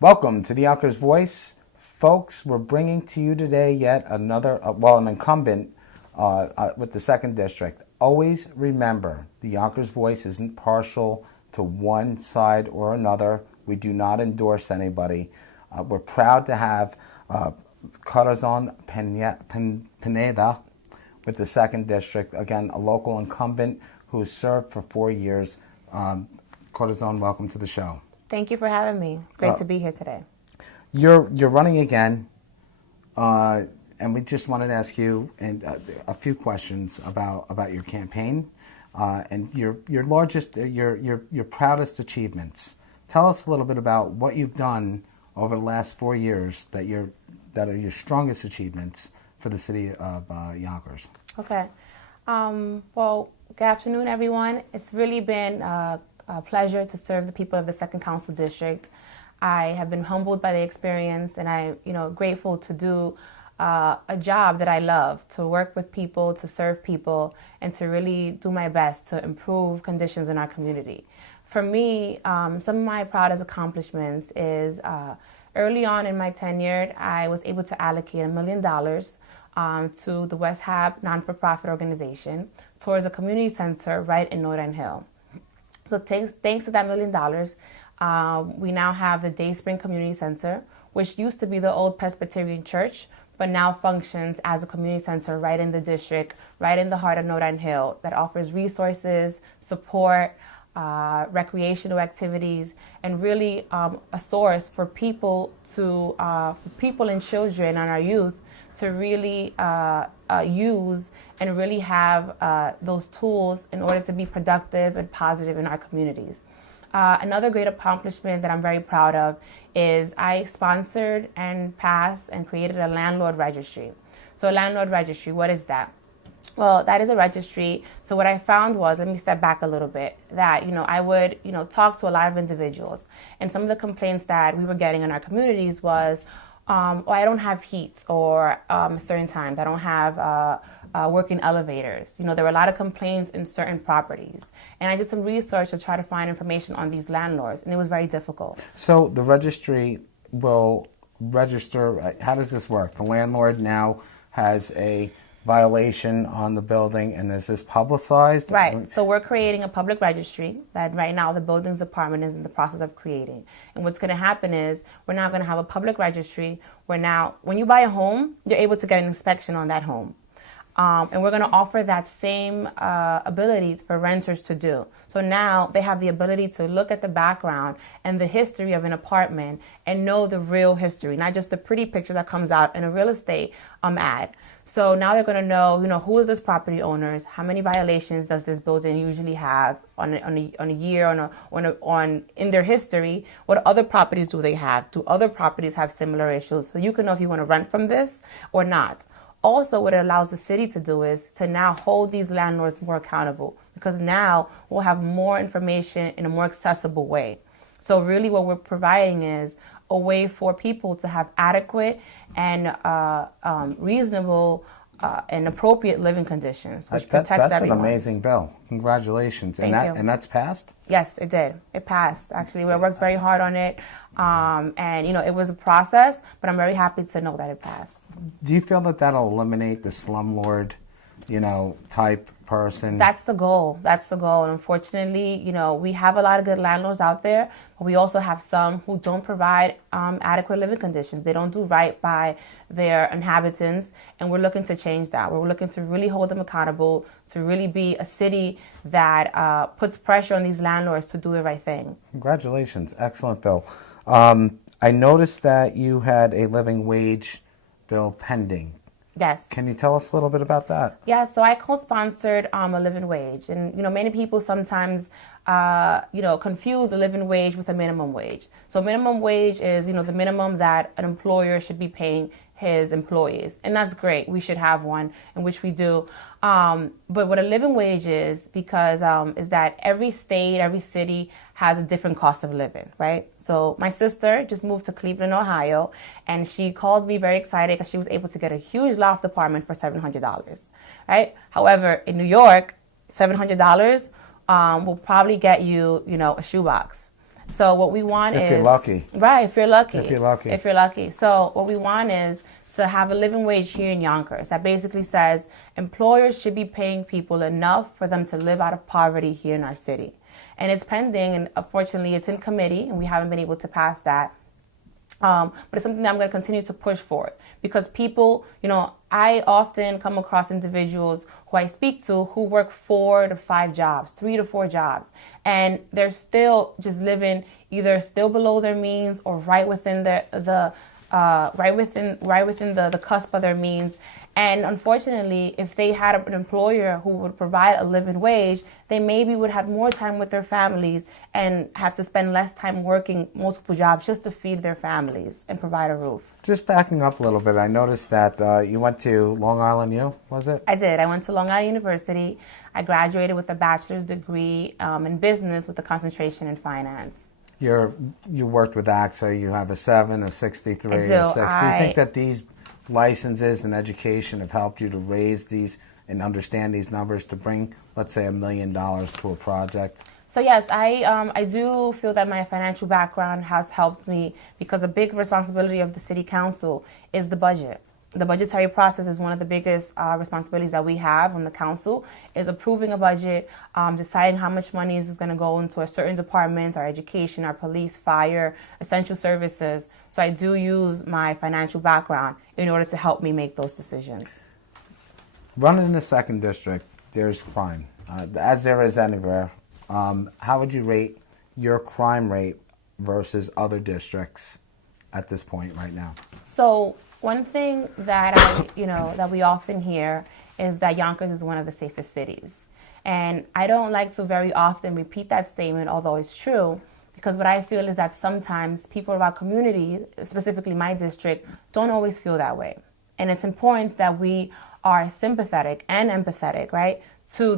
Welcome to the Yonkers Voice. Folks, we're bringing to you today yet another, an incumbent with the 2nd District. Always remember, the Yonkers Voice isn't partial to one side or another. We do not endorse anybody. We're proud to have Corazon Pineda with the 2nd District. Again, a local incumbent who's served for 4 years. Corazon, welcome to the show. Thank you for having me. It's great to be here today. You're running again, and we just wanted to ask you a few questions about your campaign and your proudest achievements. Tell us a little bit about what you've done over the last 4 years that are your strongest achievements for the city of Yonkers. Okay. Well, good afternoon, everyone. It's really been a pleasure to serve the people of the 2nd Council District. I have been humbled by the experience, and I'm grateful to do a job that I love, to work with people, to serve people, and to really do my best to improve conditions in our community. For me, some of my proudest accomplishments is early on in my tenure, I was able to allocate $1 million to the West Hab non-for-profit organization towards a community center right in Northern Hill. So thanks to that $1 million, we now have the Day Spring Community Center, which used to be the old Presbyterian Church, but now functions as a community center right in the district, right in the heart of Northern Hill, that offers resources, support, recreational activities, and really a source for people and children and our youth to really use and really have those tools in order to be productive and positive in our communities. Another great accomplishment that I'm very proud of is I sponsored and passed and created a landlord registry. So a landlord registry, what is that? Well, that is a registry. So what I found was, let me step back a little bit, that, I would, talk to a lot of individuals. And some of the complaints that we were getting in our communities was, I don't have heat or certain times. I don't have working elevators. There were a lot of complaints in certain properties. And I did some research to try to find information on these landlords, and it was very difficult. So the registry will register, how does this work? The landlord now has a violation on the building, and is this publicized? Right. So we're creating a public registry that right now the buildings department is in the process of creating. And what's going to happen is we're now going to have a public registry where now when you buy a home, you're able to get an inspection on that home. And we're going to offer that same ability for renters to do. So now they have the ability to look at the background and the history of an apartment and know the real history, not just the pretty picture that comes out in a real estate ad. So now they're going to know, who is this property owners? How many violations does this building usually have on a year, in their history? What other properties do they have? Do other properties have similar issues? So you can know if you want to rent from this or not. Also, what it allows the city to do is to now hold these landlords more accountable, because now we'll have more information in a more accessible way. So really what we're providing is a way for people to have adequate and reasonable and appropriate living conditions, which protects everyone. That's an amazing bill. Congratulations. Thank you. And that's passed? Yes, it did. It passed. Actually, we worked very hard on it. And, it was a process, but I'm very happy to know that it passed. Do you feel that that'll eliminate the slumlord, type person? That's the goal. And unfortunately, we have a lot of good landlords out there, but we also have some who don't provide adequate living conditions. They don't do right by their inhabitants, and we're looking to change that. We're looking to really hold them accountable, to really be a city that puts pressure on these landlords to do the right thing. Congratulations. Excellent bill. I noticed that you had a living wage bill pending. Yes. Can you tell us a little bit about that? Yeah, so I co-sponsored a living wage. And, many people sometimes, confuse the living wage with a minimum wage. So minimum wage is, the minimum that an employer should be paying his employees. And that's great. We should have one, in which we do. But what a living wage is, because is that every state, every city has a different cost of living, right? So my sister just moved to Cleveland, Ohio, and she called me very excited because she was able to get a huge loft apartment for $700, right? However, in New York, $700 will probably get you, a shoebox. So what we want is... If you're lucky. Right, if you're lucky. If you're lucky. If you're lucky. So what we want is to have a living wage here in Yonkers that basically says employers should be paying people enough for them to live out of poverty here in our city. And it's pending, and unfortunately it's in committee, and we haven't been able to pass that. But it's something that I'm going to continue to push for, because people, I often come across individuals who I speak to who work 4 to 5 jobs, 3 to 4 jobs, and they're still just living either still below their means or right within the cusp of their means. And unfortunately, if they had an employer who would provide a living wage, they maybe would have more time with their families and have to spend less time working multiple jobs just to feed their families and provide a roof. Just backing up a little bit, I noticed that you went to Long Island U, was it? I did. I went to Long Island University. I graduated with a bachelor's degree in business with a concentration in finance. You worked with AXA. You have a 7, a 63, I do. a 6. Do you think that these licenses and education have helped you to raise these and understand these numbers to bring, let's say, $1 million to a project? So yes, I do feel that my financial background has helped me, because a big responsibility of the city council is the budget. The budgetary process is one of the biggest responsibilities that we have on the council, is approving a budget, deciding how much money is going to go into a certain departments, our education, our police, fire, essential services. So I do use my financial background in order to help me make those decisions. Running in the 2nd District, there's crime, as there is anywhere. How would you rate your crime rate versus other districts at this point right now? So one thing that that we often hear is that Yonkers is one of the safest cities. And I don't like to very often repeat that statement, although it's true, because what I feel is that sometimes people of our community, specifically my district, don't always feel that way. And it's important that we are sympathetic and empathetic, right, to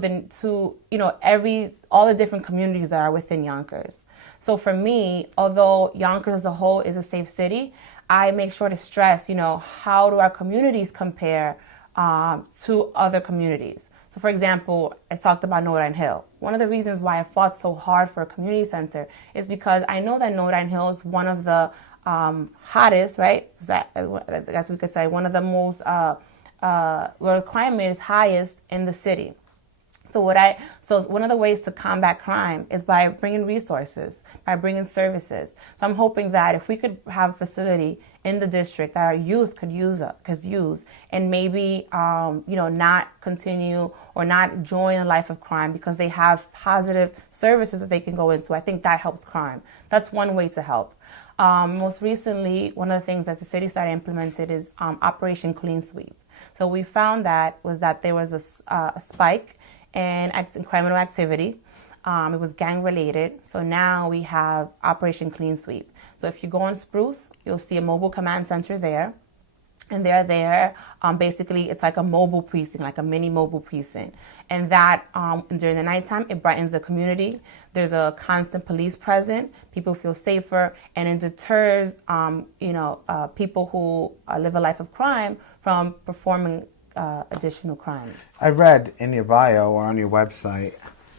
all the different communities that are within Yonkers. So for me, although Yonkers as a whole is a safe city, I make sure to stress, how do our communities compare to other communities? So, for example, I talked about Northern Hill. One of the reasons why I fought so hard for a community center is because I know that Northern Hill is one of the hottest, right? I guess we could say one of the most, where the crime rate is highest in the city. So one of the ways to combat crime is by bringing resources, by bringing services. So I'm hoping that if we could have a facility in the district that our youth could use, and maybe not continue or not join a life of crime because they have positive services that they can go into. I think that helps crime. That's one way to help. Most recently, one of the things that the city started implemented is Operation Clean Sweep. So we found that there was a spike in criminal activity. It was gang related. So now we have Operation Clean Sweep. So if you go on Spruce, you'll see a mobile command center there. And they're there, basically it's like a mobile precinct, like a mini mobile precinct. And that during the nighttime, it brightens the community. There's a constant police present. People feel safer, and it deters, people who live a life of crime from performing additional crimes. I read in your bio or on your website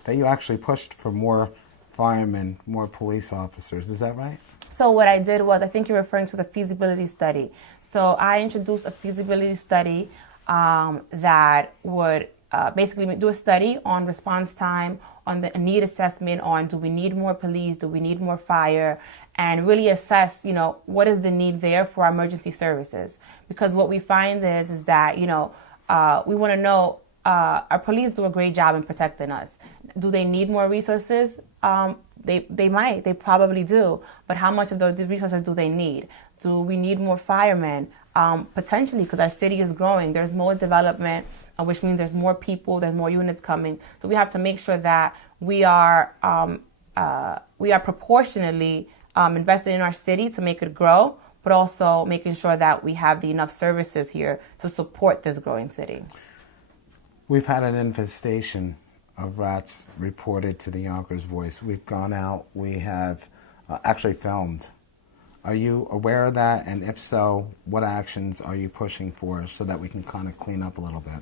that you actually pushed for more firemen, more police officers. Is that right? So what I did was, I think you're referring to the feasibility study. So I introduced a feasibility study that would basically do a study on response time, on the need assessment, on do we need more police, do we need more fire, and really assess, what is the need there for our emergency services. Because what we find is that, we want to know, our police do a great job in protecting us. Do they need more resources? They probably do. But how much of those resources do they need? Do we need more firemen? Potentially, because our city is growing. There's more development, which means there's more people, there's more units coming. So we have to make sure that we are proportionately invested in our city to make it grow, but also making sure that we have enough services here to support this growing city. We've had an infestation of rats reported to the Yonkers Voice. We've gone out, we have actually filmed. Are you aware of that? And if so, what actions are you pushing for so that we can kind of clean up a little bit?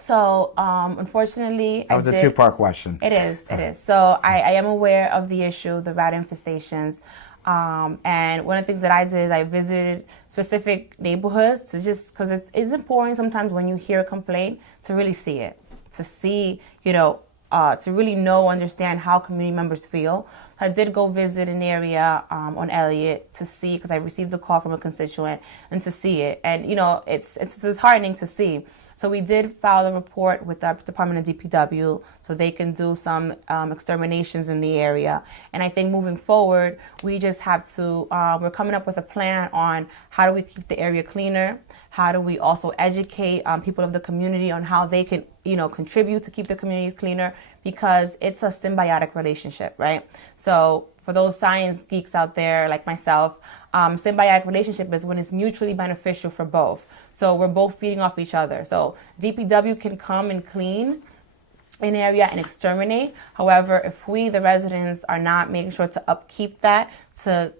So, unfortunately, That was a two-part question. It is. It is. So, I am aware of the issue, the rat infestations. And one of the things that I did is I visited specific neighborhoods to just, because it's important sometimes when you hear a complaint to really see it, to see, to really understand how community members feel. I did go visit an area on Elliott to see, because I received a call from a constituent, and to see it. And, it's disheartening to see. So we did file a report with the Department of DPW so they can do some exterminations in the area. And I think moving forward, we just have to, we're coming up with a plan on how do we keep the area cleaner? How do we also educate people of the community on how they can, contribute to keep the communities cleaner? Because it's a symbiotic relationship, right? So for those science geeks out there like myself, symbiotic relationship is when it's mutually beneficial for both. So we're both feeding off each other. So DPW can come and clean an area and exterminate. However, if we, the residents, are not making sure to upkeep that, to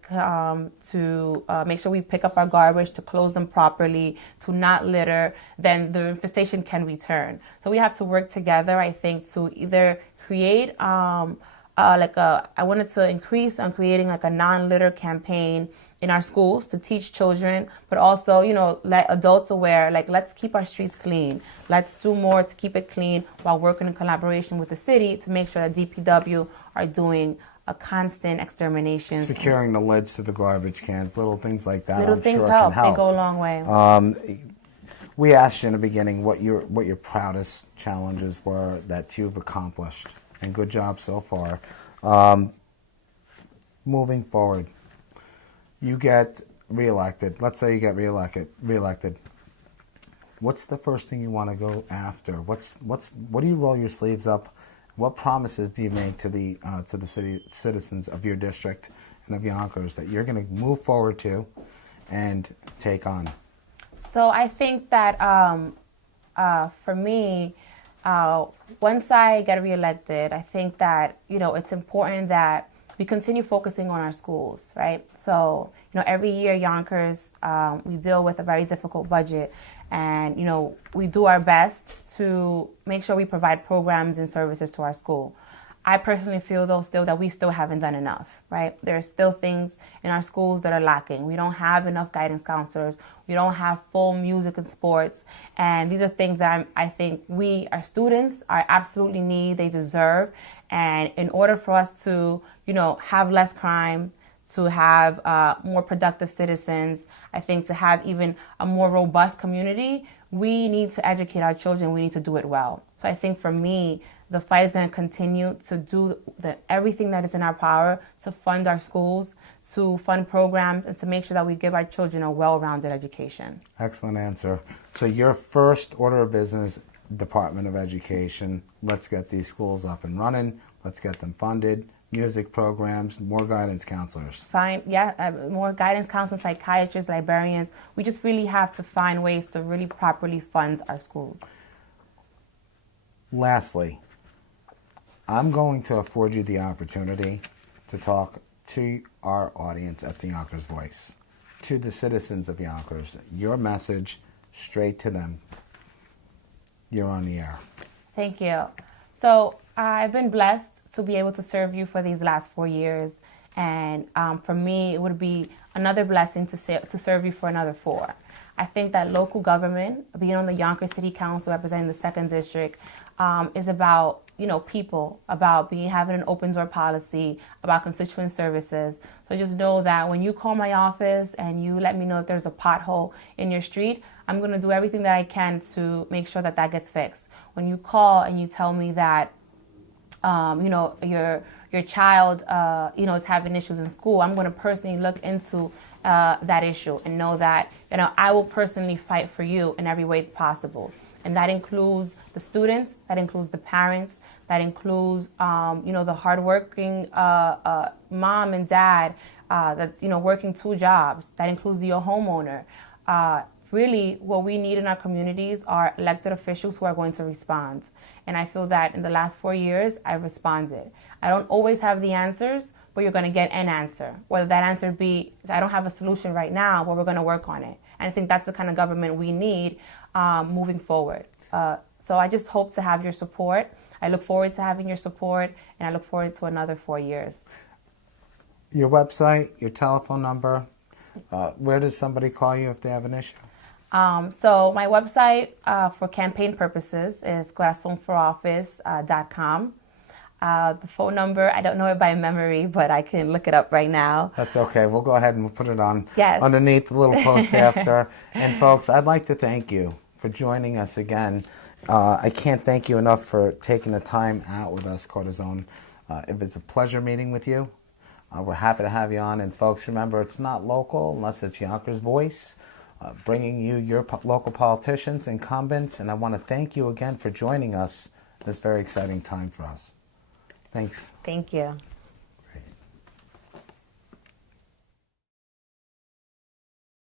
make sure we pick up our garbage, to close them properly, to not litter, then the infestation can return. So we have to work together, I think, to either create I wanted to increase on creating like a non-litter campaign in our schools to teach children, but also, let adults aware, like, let's keep our streets clean. Let's do more to keep it clean while working in collaboration with the city to make sure that DPW are doing a constant extermination. Securing the lids to the garbage cans, little things like that. Little things help. They go a long way. We asked you in the beginning what your proudest challenges were that you've accomplished, and good job so far. Moving forward, you get reelected. Let's say you get reelected. What's the first thing you want to go after? What do you roll your sleeves up? What promises do you make to the citizens of your district and of Yonkers that you're going to move forward to and take on? So I think that for me, once I get reelected, I think that it's important that we continue focusing on our schools, right? So, every year Yonkers, we deal with a very difficult budget, and, we do our best to make sure we provide programs and services to our school. I personally feel, though, still that we still haven't done enough, right? There are still things in our schools that are lacking. We don't have enough guidance counselors. We don't have full music and sports. And these are things that I think our students, are absolutely need, they deserve. And in order for us to, have less crime, to have more productive citizens, I think to have even a more robust community, we need to educate our children. We need to do it well. So I think for me, the fight is going to continue to do everything that is in our power to fund our schools, to fund programs, and to make sure that we give our children a well-rounded education. Excellent answer. So your first order of business, Department of Education, let's get these schools up and running. Let's get them funded. Music programs, more guidance counselors. More guidance counselors, psychiatrists, librarians. We just really have to find ways to really properly fund our schools. Lastly, I'm going to afford you the opportunity to talk to our audience at the Yonkers Voice, to the citizens of Yonkers. Your message straight to them. You're on the air. Thank you. So I've been blessed to be able to serve you for these last 4 years. And for me, it would be another blessing to serve you for another 4. I think that local government, being on the Yonkers City Council representing the 2nd District, is about people, about having an open door policy, about constituent services. So just know that when you call my office and you let me know if there's a pothole in your street, I'm going to do everything that I can to make sure that gets fixed. When you call and you tell me that, your child, is having issues in school, I'm going to personally look into that issue and know that, I will personally fight for you in every way possible. And that includes the students, that includes the parents, that includes, the hardworking mom and dad that's, working 2 jobs. That includes your homeowner. Really, what we need in our communities are elected officials who are going to respond. And I feel that in the last 4 years, I've responded. I don't always have the answers, but you're going to get an answer. Whether that answer be, I don't have a solution right now, but we're going to work on it. And I think that's the kind of government we need moving forward. So I just hope to have your support. I look forward to having your support, and I look forward to another 4 years. Your website, your telephone number, where does somebody call you if they have an issue? So my website for campaign purposes is corazonforoffice.com. The phone number, I don't know it by memory, but I can look it up right now. That's okay. We'll go ahead and we'll put it on Yes. underneath the little post after. And folks, I'd like to thank you for joining us again. I can't thank you enough for taking the time out with us, Corazon. It was a pleasure meeting with you. We're happy to have you on. And folks, remember, it's not local unless it's Yonkers Voice, bringing you your local politicians, incumbents. And I want to thank you again for joining us this very exciting time for us. Thanks. Thank you.